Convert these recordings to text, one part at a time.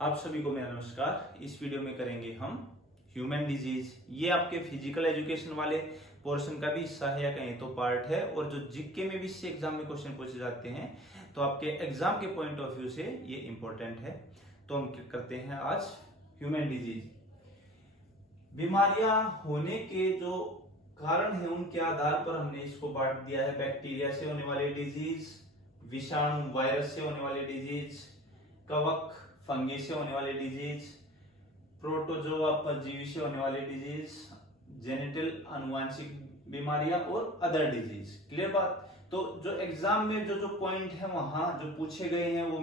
आप सभी को मेरा नमस्कार। इस वीडियो में करेंगे हम ह्यूमन डिजीज। ये आपके फिजिकल एजुकेशन वाले पोर्शन का भी हिस्सा है या कहें तो पार्ट है, और जो जीके में भी इससे एग्जाम में क्वेश्चन पूछे जाते हैं तो आपके एग्जाम के पॉइंट ऑफ व्यू से ये इंपॉर्टेंट है। तो हम क्या करते हैं आज ह्यूमन डिजीज। बीमारियां होने के जो कारण है उनके आधार पर हमने इसको बांट दिया है। बैक्टीरिया से होने वाली डिजीज, विषाणु वायरस से होने वाली डिजीज, कवक फंगी से होने वाली डिजीज, प्रोटोजोआ परजीवी से होने वाली डिजीज, जेनेटल आनुवांशिक बीमारियां और अदर डिजीज। क्लियर बात। तो जो एग्जाम में जो पॉइंट है वहां जो पूछे गए हैं वो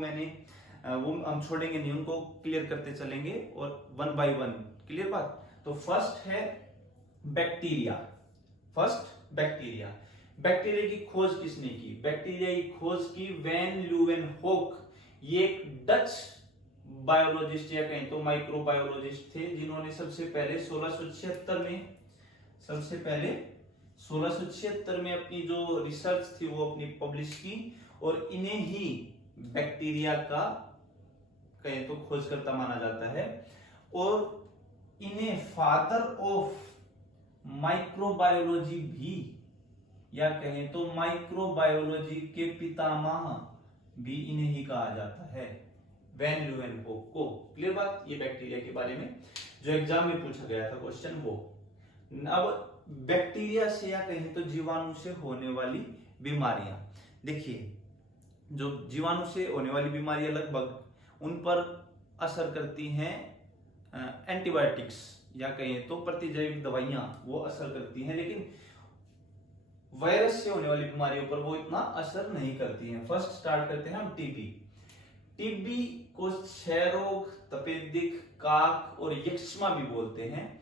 हम छोड़ेंगे नहीं, उनको क्लियर करते चलेंगे और वन बाय वन। क्लियर बात। तो फर्स्ट है बैक्टीरिया। बैक्टीरिया की खोज किसने की? बैक्टीरिया की खोज की वैन ल्यूवेनहोक। ये एक डच बायोलॉजिस्ट या कहें तो माइक्रोबायोलॉजिस्ट थे, जिन्होंने सबसे पहले 1676 में अपनी जो रिसर्च थी वो अपनी पब्लिश की, और इन्हें ही बैक्टीरिया का कहें तो खोजकर्ता माना जाता है, और इन्हें फादर ऑफ माइक्रोबायोलॉजी भी या कहें तो माइक्रोबायोलॉजी के पितामह भी इन्हें ही कहा जाता है, वैन ल्यूवेनहोक को। क्लियर बात। ये बैक्टीरिया के बारे में जो एग्जाम में पूछा गया था क्वेश्चन वो। अब बैक्टीरिया से या कहें तो जीवाणु से होने वाली बीमारियां, देखिए जो जीवाणु से होने वाली बीमारियां लगभग उन पर असर करती हैं एंटीबायोटिक्स या कहें तो प्रतिजैविक दवाइयां वो असर करती हैं, लेकिन वायरस से होने वाली बीमारियों पर वो इतना असर नहीं करती हैं। फर्स्ट स्टार्ट करते हैं हम टीबी को क्षय रोग, तपेदिक, काक और यक्ष्मा भी बोलते हैं।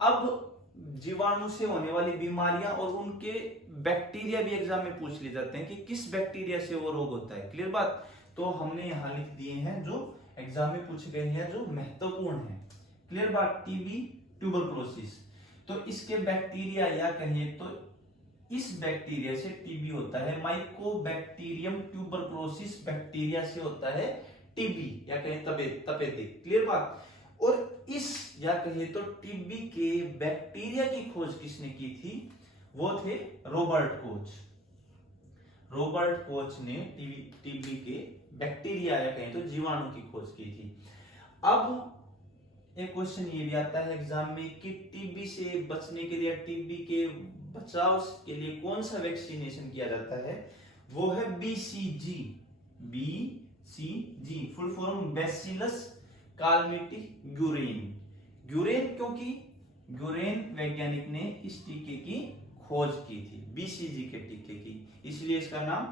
अब जीवाणु से होने वाली बीमारियां और उनके बैक्टीरिया भी एग्जाम में पूछ लिए जाते हैं कि किस बैक्टीरिया से वो रोग होता है। क्लियर बात। तो हमने यहां लिख दिए हैं जो एग्जाम में पूछे गए हैं जो महत्वपूर्ण है। क्लियर बात। टीबी, ट्यूबरकुलोसिस, तो इसके बैक्टीरिया या कहें तो इस बैक्टीरिया से टीबी होता है। माइकोबैक्टीरियम ट्यूबरकुलोसिस बैक्टीरिया से होता है टीबी या कहें तपेदिक। क्लियर बात। और इस या कहें तो टीबी के बैक्टीरिया की खोज किसने की थी? वो थे रॉबर्ट कोच ने टीबी के बैक्टीरिया या कहें तो जीवाणु की खोज की थी। अब एक क्वेश्चन ये भी आता है एग्जाम में कि टीबी से बचने के लिए, टीबी के बचाव के लिए कौन सा वैक्सीनेशन किया जाता है? वो है बीसीजी। फुल फॉर्म बैसिलस कालमेटी ग्यूरेन, क्योंकि ग्यूरेन वैज्ञानिक ने इस टीके की खोज की थी, बीसीजी के टीके की, इसलिए इसका नाम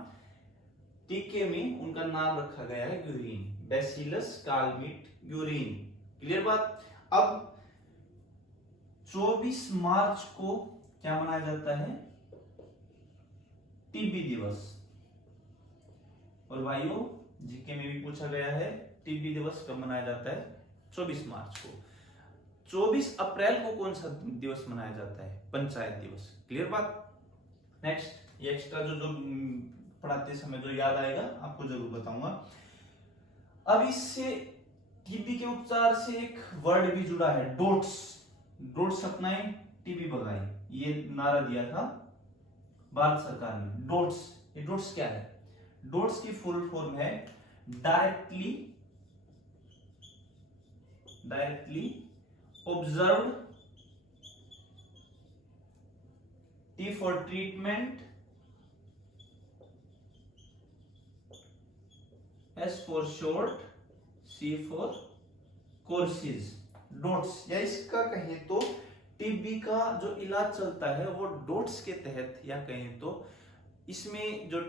टीके में उनका नाम रखा गया है ग्यूरेन, बैसिलस कालमेट ग्यूरेन। क्लियर बात। अब 24 मार्च को क्या मनाया जाता है? टीबी दिवस। और भाइयों जीके में भी पूछा गया है टीबी दिवस कब मनाया जाता है? 24 मार्च को। 24 अप्रैल को कौन सा दिवस मनाया जाता है? पंचायत दिवस। क्लियर बात। नेक्स्ट, ये एक्स्ट्रा जो पढ़ाते समय जो याद आएगा आपको जरूर बताऊंगा। अब इससे टीबी के उपचार से एक वर्ड भी जुड़ा है, डोट्स अपनाएं टीबी भगाएं, ये नारा दिया था भारत सरकार ने। डोट्स, ये डोट्स क्या है? डोट्स की फुल फॉर्म है directly observed, T for treatment, S for short, C for courses. DOTS या इसका कहें तो टीबी का जो इलाज चलता है वो डोट्स के तहत या कहें तो इसमें जो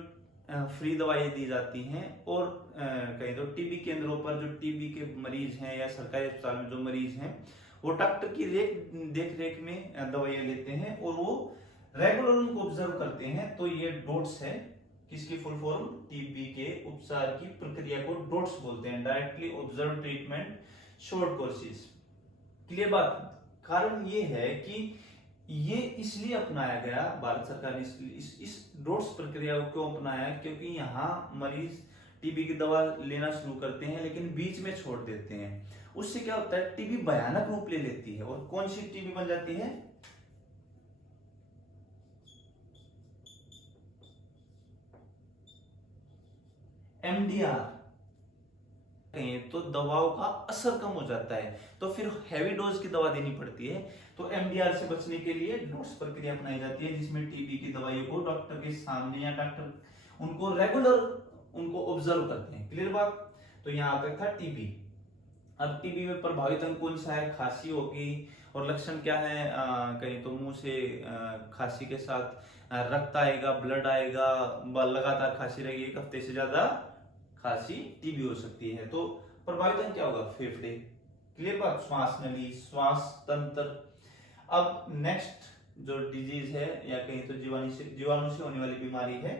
फ्री दवाएं दी जाती हैं, और कहें तो टीबी केंद्रों पर जो टीबी के मरीज हैं या सरकारी अस्पताल में जो मरीज हैं वो डॉक्टर की देख रेख में दवाइयां लेते हैं और वो रेगुलर उनको ऑब्जर्व करते हैं। तो ये डोट्स है। किसकी फुल फॉर्म? टीबी के उपचार की प्रक्रिया को डोट्स बोलते हैं, directly observe treatment, short courses. Clear बात। कारण ये है कि ये इसलिए अपनाया गया, भारत सरकार ने इस डोट्स प्रक्रिया को क्यों अपनाया? क्योंकि यहाँ मरीज टीबी की दवा लेना शुरू करते हैं लेकिन बीच में छोड़ देते हैं, उससे क्या होता है, टीबी भयानक रूप ले लेती है। और कौन सी टीबी बन जाती है, एमडीआर। तो दवाओं का असर कम हो जाता है, तो फिर हैवी डोज की दवा देनी पड़ती है। तो एमडीआर से बचने के लिए डोज प्रक्रिया अपनाई जाती है, जिसमें टीबी की दवाइयों को डॉक्टर के सामने या डॉक्टर उनको रेगुलर उनको ऑब्जर्व करते हैं। क्लियर बात। तो यहाँ तक था टीबी। अब टीबी में प्रभावित अंग कौन सा है, खांसी होगी। और लक्षण क्या है, कहीं तो मुंह से खांसी के साथ रक्त आएगा, ब्लड आएगा, लगातार खांसी रहेगी, एक हफ्ते से ज्यादा खांसी टीबी हो सकती है। तो प्रभावित अंग क्या होगा, फेफड़े। क्लियर बात। श्वास नली, श्वास तंत्र। अब नेक्स्ट जो डिजीज है या कहीं तो जीवाणु से होने वाली बीमारी है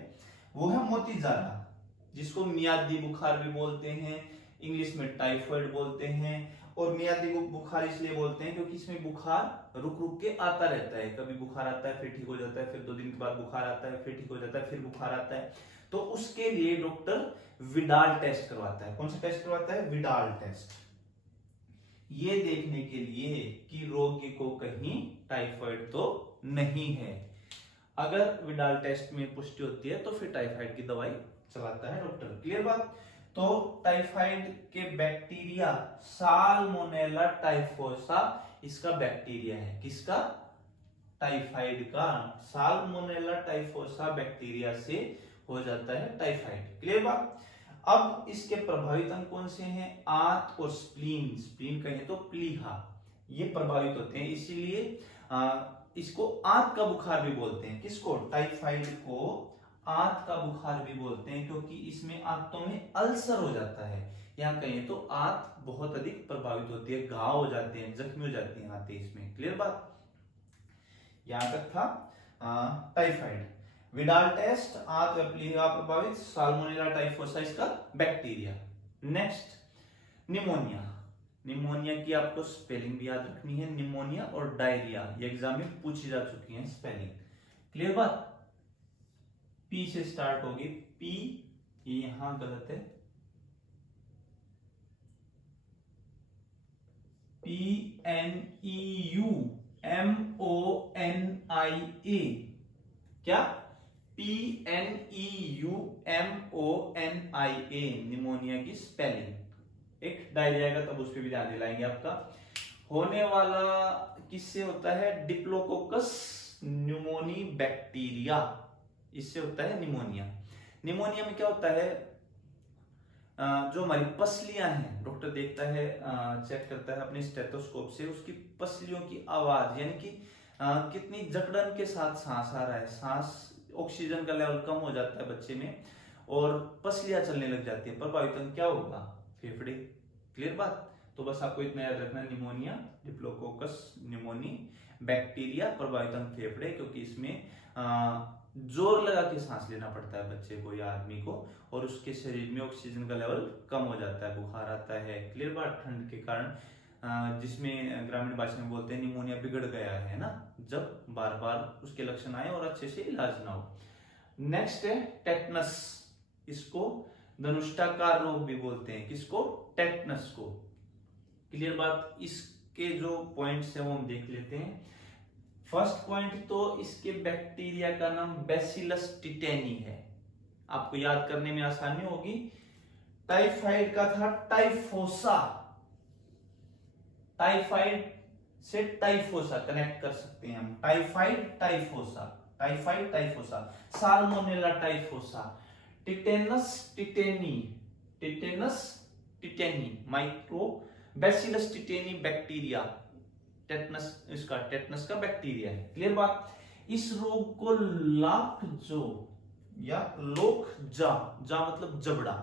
वो है मोतीजारा, जिसको मियादी बुखार भी बोलते हैं, इंग्लिश में टाइफाइड बोलते हैं। और मियादी बुखार इसलिए बोलते हैं क्योंकि इसमें बुखार रुक रुक के आता रहता है, कभी बुखार आता है फिर ठीक हो जाता है, फिर 2 दिन के बाद बुखार आता है, फिर ठीक हो जाता है, फिर बुखार आता है। तो उसके लिए डॉक्टर विडाल टेस्ट करवाता है। कौन सा टेस्ट करवाता है, विडाल टेस्ट, ये देखने के लिए कि रोगी को कहीं टाइफाइड तो नहीं है। अगर विडाल टेस्ट में पुष्टि होती है तो फिर टाइफाइड की दवाई चलाता है डॉक्टर। क्लियर बात। तो टाइफाइड के बैक्टीरिया साल्मोनेला टाइफोसा इसका बैक्टीरिया है। किसका, टाइफाइड का। साल्मोनेला टाइफोसा बैक्टीरिया से हो जाता है टाइफाइड। क्लियर बात। अब इसके प्रभावित अंग कौन से हैं, आंत और स्प्लीन। स्प्लीन कहें तो प्लीहा, ये प्रभावित होते हैं, इसीलिए इसको आंत का बुखार भी बोलते हैं। किसको, टाइफाइड को आंत का बुखार भी बोलते हैं, क्योंकि इसमें आंतों में अल्सर हो जाता है। यहाँ कहें तो आंत बहुत अधिक प्रभावित होती है, घाव हो जाते हैं, जख्मी हो जाती है आंतें इसमें। क्लियर बात। यहां तक था टाइफाइड। विडाल टेस्ट, आंत व प्लीहा प्रभावित, साल्मोनेला टाइफोसा इसका बैक्टीरिया। Next pneumonia. निमोनिया की आपको स्पेलिंग भी याद रखनी है, निमोनिया और डायरिया, ये एग्जाम में पूछी जा चुकी है स्पेलिंग। क्लियर बात। पी से स्टार्ट होगी, पी, ये यहां गलत है, PNEUMONIA, क्या, PNEUMONIA निमोनिया की स्पेलिंग। एक डायरिया का तब उस पर भी ध्यान दिलाएंगे आपका। होने वाला किससे होता है, डिप्लोकोकस न्यूमोनी बैक्टीरिया, इससे होता है निमोनिया। निमोनिया में क्या होता है, जो हमारी पसलियां हैं, डॉक्टर देखता है, चेक करता है अपने स्टेथोस्कोप से उसकी पसलियों की आवाज, यानी कि कितनी जकड़न के साथ सांस आ रहा है, सांस ऑक्सीजन का लेवल कम हो जाता है बच्चे में और पसलियां चलने लग जाती है। प्रभावित अंग क्या होगा, फेफड़े। क्लियर बात। तो बस आपको इतना याद रखना, निमोनिया, डिप्लोकोकस न्यूमोनी बैक्टीरिया, प्रभावित अंग फेफड़े, क्योंकि इसमें जोर लगा के सांस लेना पड़ता है बच्चे को या आदमी को, और उसके शरीर में ऑक्सीजन का लेवल कम हो जाता है, बुखार आता है। क्लियर बात। ठंड के कारण, जिसमें ग्रामीण भाषा में बोलते हैं निमोनिया बिगड़ गया है ना, जब बार बार उसके लक्षण आए और अच्छे से इलाज ना हो। नेक्स्ट है टेटनस, इसको धनुष्टाकार रोग भी बोलते हैं। किसको, टेटनस को। क्लियर बात। इसके जो पॉइंट्स है वो हम देख लेते हैं। फर्स्ट पॉइंट तो इसके बैक्टीरिया का नाम बैसिलस टिटेनी है, आपको याद करने में आसानी होगी। टाइफाइड का था टाइफोसा, टाइफाइड से टाइफोसा कनेक्ट कर सकते हैं हम, typhoid typhosa, typhoid typhosa, salmonella typhosa, tetanus tetani, tetanus tetani micro, bacillus tetani bacteria, tetanus, इसका टेटनस का बैक्टीरिया है। क्लियर बात। इस रोग को लॉकजो या लोकजा, जा मतलब जबड़ा,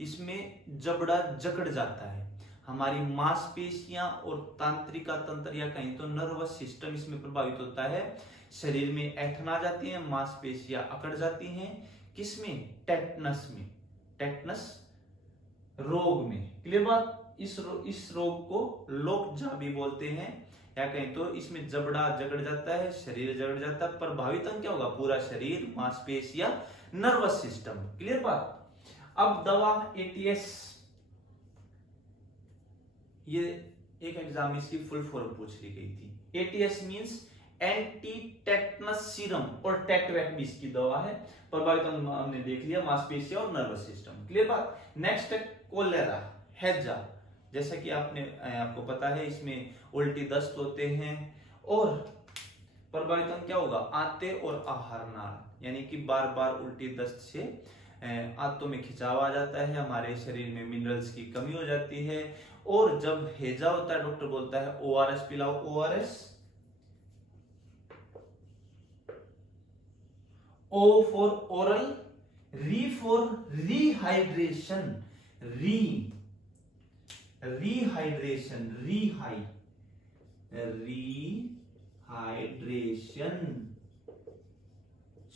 इसमें जबड़ा जकड़ जाता है, हमारी मांसपेशियां और तांत्रिका तंत्र या कहीं तो नर्वस सिस्टम इसमें प्रभावित होता है, शरीर में ऐंठन आ जाती है, मांसपेशियां अकड़ जाती हैं। किसमें, टेटनस में, टेटनस रोग में। क्लियर बात। इस रोग को लोकजा भी बोलते हैं, या कहीं तो इसमें जबड़ा जकड़ जाता है, शरीर जकड़ जाता है। प्रभावित अंग क्या होगा, पूरा शरीर, मांसपेशियां, नर्वस सिस्टम। क्लियर बात। अब दवा एटीएस, ये एक एग्जाम में इसकी फुल फॉर्म पूछ ली गई थी। ATS means anti tetanus serum, और टेटवैक भी इसकी दवा है। प्रभावित अंग हमने देख लिया, मांसपेशियां और नर्वस सिस्टम, क्लियर बात। नेक्स्ट है कोलेरा, हैजा, जैसा कि आपको पता है इसमें उल्टी दस्त होते हैं, और प्रभावित अंग क्या होगा, आंतें और आहार नाल, यानी कि बार बार उल्टी दस्त से आंतों में खिंचाव आ जाता है, हमारे शरीर में मिनरल्स की कमी हो जाती है। और जब हैजा होता है डॉक्टर बोलता है ओआरएस पिलाओ, ओआरएस। ओ फॉर ओरल, री for rehydration, rehydration,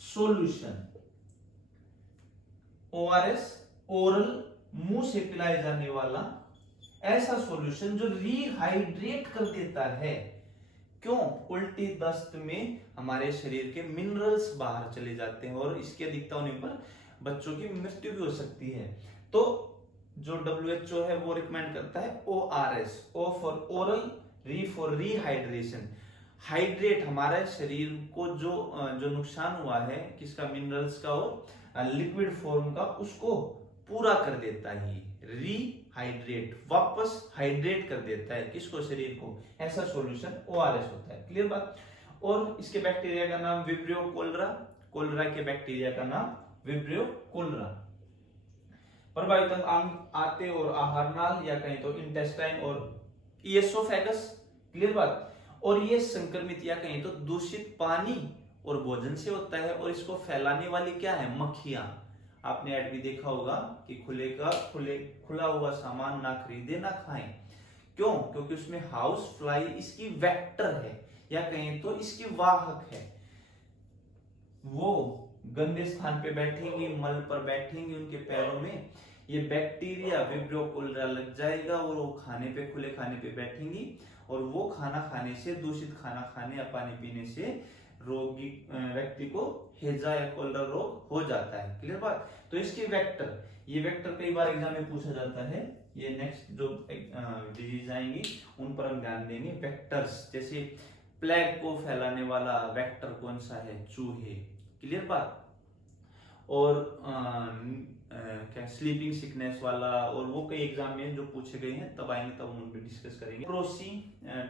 solution. ORS oral, मुंह से पिलाए जाने वाला ऐसा सॉल्यूशन जो रिहाइड्रेट कर देता है। क्यों? उल्टी दस्त में हमारे शरीर के मिनरल्स बाहर चले जाते हैं और इसकी अधिकता होने पर बच्चों की मृत्यु भी हो सकती है। तो जो WHO है वो रिकमेंड करता है ORS, O फॉर ओरल, री फॉर रिहाइड्रेशन। हाइड्रेट, हमारे शरीर को जो नुकसान हुआ है किसका, मिनरल्स का और लिक्विड फॉर्म का, उसको पूरा कर देता है। रिहाइड्रेट, वापस हाइड्रेट कर देता है किसको, शरीर को। ऐसा सॉल्यूशन ORS होता है, क्लियर बात। और इसके बैक्टीरिया का नाम विब्रियो कोलेरा, कोलेरा के बैक्टीरिया का नाम विब्रियो कोलेरा। प्रभावित अंग आंतें और आहार नाल, या कहें तो इंटेस्टाइन और ईसोफेगस, क्लियर बात। और ये संक्रमित या कहें तो दूषित पानी और भोजन से होता है, और इसको फैलाने वाली क्या है, मक्खियां। आपने ऐड भी देखा होगा कि खुला हुआ सामान ना खरीदे ना खाएं। क्यों? क्योंकि उसमें हाउस फ्लाई इसकी वेक्टर है, या कहें तो इसकी वाहक है। वो गंदे स्थान पे बैठेंगी, मल पर बैठेंगी, उनके पैरों में ये बैक्टीरिया विब्रियो कोलेरा लग जाएगा, और वो खाने पे, खुले खाने पे बैठेंगी, और वो खाना खाने से, दूषित खाना खाने या पानी पीने से रोगी व्यक्ति को हैजा या कोलेरा रोग हो जाता है, क्लियर बात। तो इसके वेक्टर, ये वेक्टर कई बार एग्जाम में पूछा जाता है। ये नेक्स्ट जो डिजीज आएंगी उन पर हम ध्यान देंगे। वेक्टर्स, जैसे प्लेग को फैलाने वाला वेक्टर कौन सा है, चूहे, क्लियर बात। और क्या स्लीपिंग सिकनेस वाला, और वो कई एग्जाम में जो पूछे गए हैं, तब आएंगे तब हम उन पे डिस्कस करेंगे। लेप्रोसी,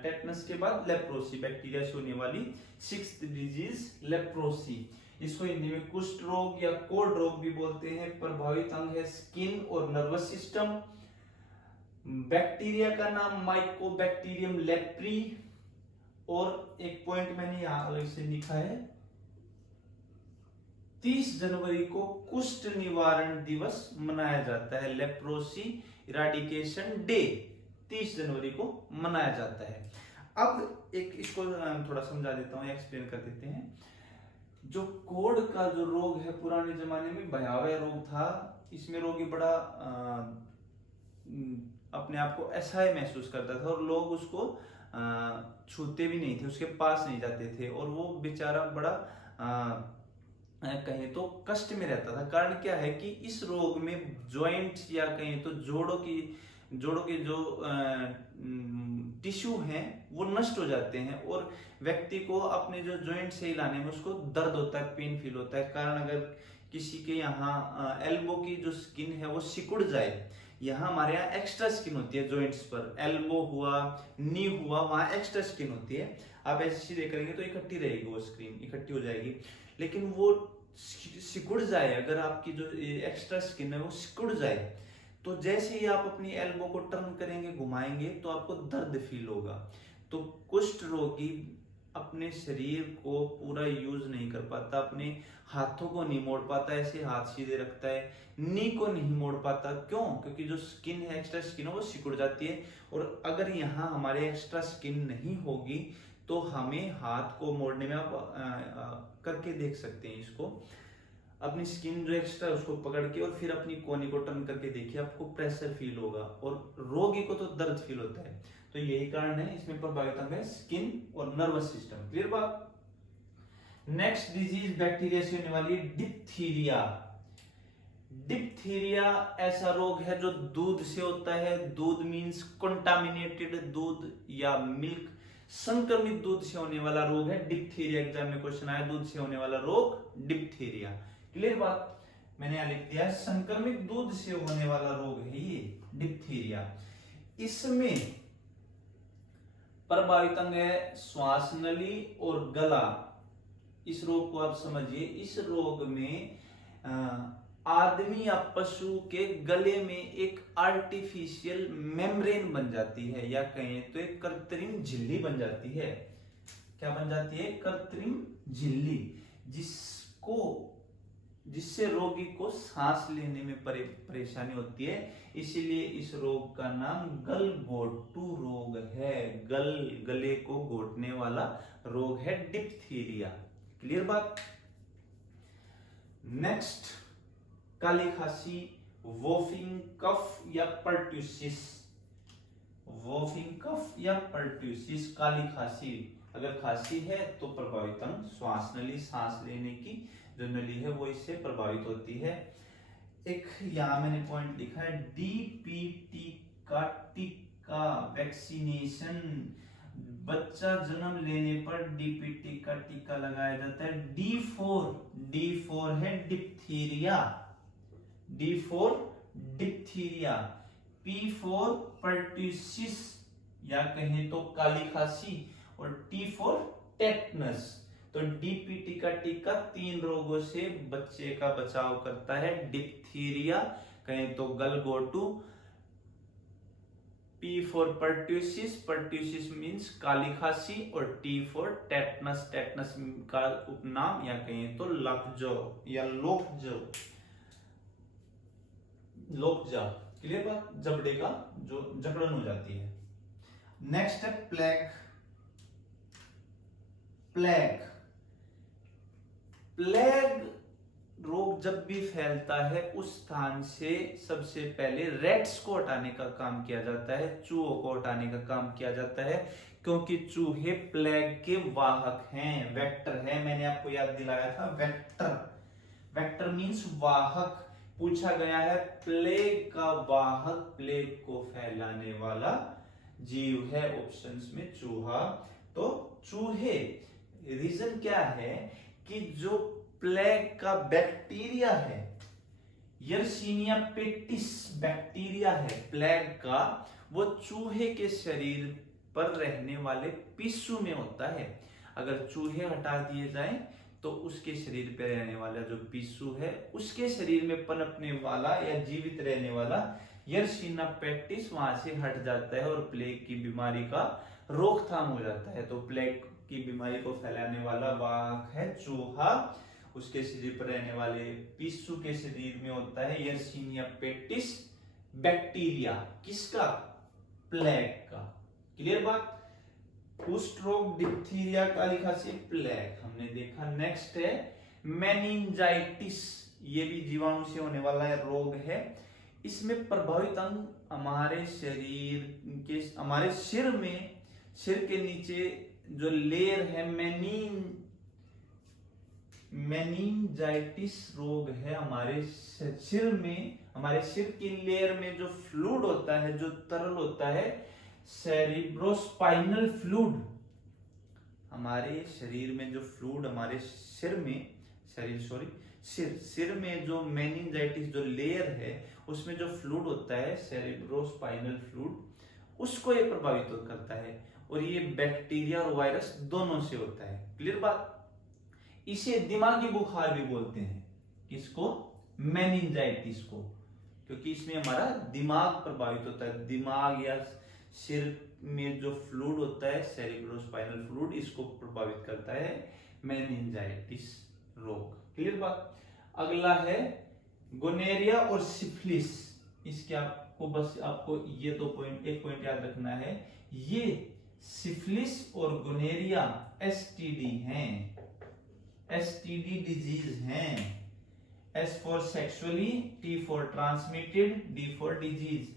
टेटनस के बाद लेप्रोसी, बैक्टीरिया से होने वाली 6th डिजीज लेप्रोसी। इसको हिंदी में कुष्ठ रोग या कोढ़ रोग भी बोलते हैं। प्रभावित अंग है स्किन और नर्वस सिस्टम। बैक्टीरिया का नाम माइकोबैक्टीरियम लेप्री, और एक पॉइंट मैंने यहां अलग से लिखा है, 30 जनवरी को कुष्ठ निवारण दिवस मनाया जाता है। लेप्रोसी इराडिकेशन डे 30 जनवरी को मनाया जाता है। अब एक इसको थोड़ा समझा देता हूं, एक्सप्लेन कर देते हैं। जो कोढ़ का जो रोग है, पुराने जमाने में भयावह रोग था। इसमें रोगी बड़ा अपने आप को असहाय महसूस करता था, और लोग उसको छूते भी नहीं थे, उसके पास नहीं जाते थे, और वो बेचारा बड़ा कहें तो कष्ट में रहता था। कारण क्या है कि इस रोग में जॉइंट्स, या कहें तो जोड़ों के जो टिश्यू हैं वो नष्ट हो जाते हैं, और व्यक्ति को अपने जो जॉइंट से हिलाने में उसको दर्द होता है, पेन फील होता है। कारण अगर किसी के यहाँ एल्बो की जो स्किन है वो सिकुड़ जाए, यहाँ हमारे यहाँ एक्स्ट्रा स्किन होती है जॉइंट्स पर, एल्बो हुआ, नी हुआ, वहां एक्स्ट्रा स्किन होती है। आप ऐसे सीधे करेंगे तो इकट्ठी रहेगी, वो स्किन इकट्ठी हो जाएगी। लेकिन वो सिकुड़ जाए, अगर आपकी जो एक्स्ट्रा स्किन है वो सिकुड़ जाए, तो जैसे ही आप अपनी एल्बो को टर्न करेंगे, घुमाएंगे, तो आपको दर्द फील होगा। तो कुष्ठ रोगी अपने शरीर को पूरा यूज नहीं कर पाता, अपने हाथों को नहीं मोड़ पाता, ऐसे हाथ सीधे रखता है, नी को नहीं मोड़ पाता। क्यों? क्योंकि जो स्किन है, एक्स्ट्रा स्किन है, वो सिकुड़ जाती है। और अगर यहाँ हमारे एक्स्ट्रा स्किन नहीं होगी तो हमें हाथ को मोड़ने में, आप करके देख सकते हैं इसको, अपनी स्किन जो एक्स्ट्रा उसको पकड़ के और फिर अपनी कोनी को टर्न करके देखिए, आपको प्रेशर फील होगा, और रोगी को तो दर्द फील होता है। तो यही कारण है इसमें प्रभावित अंग है स्किन और नर्वस सिस्टम, क्लियर बात। नेक्स्ट डिजीज बैक्टीरिया से होने वाली डिप्थीरिया। डिप्थीरिया ऐसा रोग है जो दूध से होता है। दूध मीन्स कंटामिनेटेड दूध या मिल्क, संक्रमित दूध से होने वाला रोग है डिप्थीरिया। एग्जाम में क्वेश्चन आया दूध से होने वाला रोग डिप्थीरिया। क्लियर बात? मैंने यहां लिख दिया संक्रमित दूध से होने वाला रोग है ये डिप्थीरिया। इसमें प्रभावित अंग है श्वास नली और गला। इस रोग को आप समझिए, इस रोग में आदमी या पशु के गले में एक आर्टिफिशियल मेम्ब्रेन बन जाती है, या कहें तो एक कृत्रिम झिल्ली बन जाती है। क्या बन जाती है? कृत्रिम झिल्ली, जिससे रोगी को सांस लेने में परेशानी होती है। इसीलिए इस रोग का नाम गलघोटू रोग है। गले को घोटने वाला रोग है डिप्थीरिया। क्लियर बात? नेक्स्ट, काली खांसी, वोफिंग कफ या पर्ट्यूसिस। वोफिंग कफ या पर्ट्यूसिस, काली खांसी। अगर खांसी है तो प्रभावित अंग श्वास नली, सांस लेने की जो नली है वो इससे प्रभावित होती है। एक यहां मैंने पॉइंट लिखा है डीपीटी का टीका, वैक्सीनेशन। बच्चा जन्म लेने पर डीपीटी का टीका लगाया जाता है। डी4 है diphtheria, D4 diphtheria, P4 pertussis या कहें तो काली खांसी, और T4 टेटनस। तो डीपीटी का टीका 3 रोगों से बच्चे का बचाव करता है। डिप्थीरिया, कहें तो गलघोटू, P4 पर्ट्यूसिस मींस काली खांसी, और T4 टेटनस का उपनाम या कहें तो लकजो या लोकजा। क्लियर बात? जबड़े का जो जकड़न हो जाती है। नेक्स्ट है प्लेग रोग जब भी फैलता है उस स्थान से सबसे पहले रेट्स को हटाने का काम किया जाता है, चूहों को हटाने का काम किया जाता है, क्योंकि चूहे प्लेग के वाहक हैं, वेक्टर है। मैंने आपको याद दिलाया था वेक्टर मींस वाहक। पूछा गया है प्लेग का वाहक, प्लेग को फैलाने वाला जीव है ऑप्शंस में चूहा। तो चूहे, रीजन क्या है कि जो प्लेग का बैक्टीरिया है, यर्सीनिया पेटिस बैक्टीरिया है प्लेग का, वो चूहे के शरीर पर रहने वाले पिस्सू में होता है। अगर चूहे हटा दिए जाएं तो उसके शरीर पर रहने वाला जो पिस्सू है, उसके शरीर में पनपने वाला या जीवित रहने वाला यर्सीनिया पेटिस वहां से हट जाता है और प्लेग की बीमारी का रोकथाम हो जाता है। तो प्लेग की बीमारी को फैलाने वाला वाहक है चूहा, उसके शरीर पर रहने वाले पिस्सू के शरीर में होता है यर्सीनिया पेटिस बैक्टीरिया। किसका? प्लेग का। क्लियर बात? कुष्ठ रोग, डिप्थीरिया, काली खांसी, प्लेग हमने देखा। नेक्स्ट है मेनिंजाइटिस। ये भी जीवाणु से होने वाला रोग है। इसमें प्रभावित अंग हमारे सिर के नीचे जो लेयर है मेनिंजाइटिस रोग है। हमारे सिर की लेयर में जो फ्लूइड होता है, जो तरल होता है, सेरिब्रोस्पाइनल फ्लूइड। हमारे शरीर में जो फ्लूइड हमारे सिर में जो मेनिंजाइटिस जो लेयर है उसमें जो फ्लूइड होता है सेरिब्रोस्पाइनल फ्लूइड, उसको ये प्रभावित करता है। और ये बैक्टीरिया और वायरस दोनों से होता है। क्लियर बात? इसे दिमागी बुखार भी बोलते हैं। किसको? मेनिंजाइटिस को, क्योंकि इसमें हमारा दिमाग प्रभावित होता है। दिमाग या सिर में जो फ्लूइड होता है सेरिब्रोस्पाइनल फ्लूइड, इसको प्रभावित करता है मेनिंजाइटिस रोग। क्लियर बात? अगला है गोनेरिया और सिफिलिस। इसके आपको ये एक पॉइंट याद रखना है, ये सिफिलिस और गोनेरिया एसटीडी हैं, एसटीडी डिजीज हैं। S for sexually, T for transmitted, D for disease.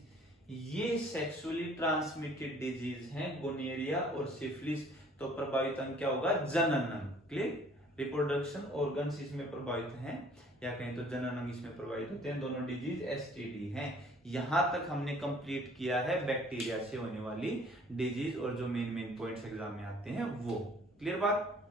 ये सेक्सुअली ट्रांसमिटेड डिजीज हैं गोनेरिया और सिफिलिस। तो प्रभावित अंग क्या होगा? जनन। क्लियर? रिप्रोडक्शन ऑर्गन्स इसमें प्रभावित हैं, या कहीं तो जनरल लंग इसमें प्रोवाइड होते हैं, दोनों डिजीज एसटीडी हैं। यहां तक हमने कंप्लीट किया है बैक्टीरिया से होने वाली डिजीज और जो मेन पॉइंट्स एग्जाम में आते हैं वो। क्लियर बात?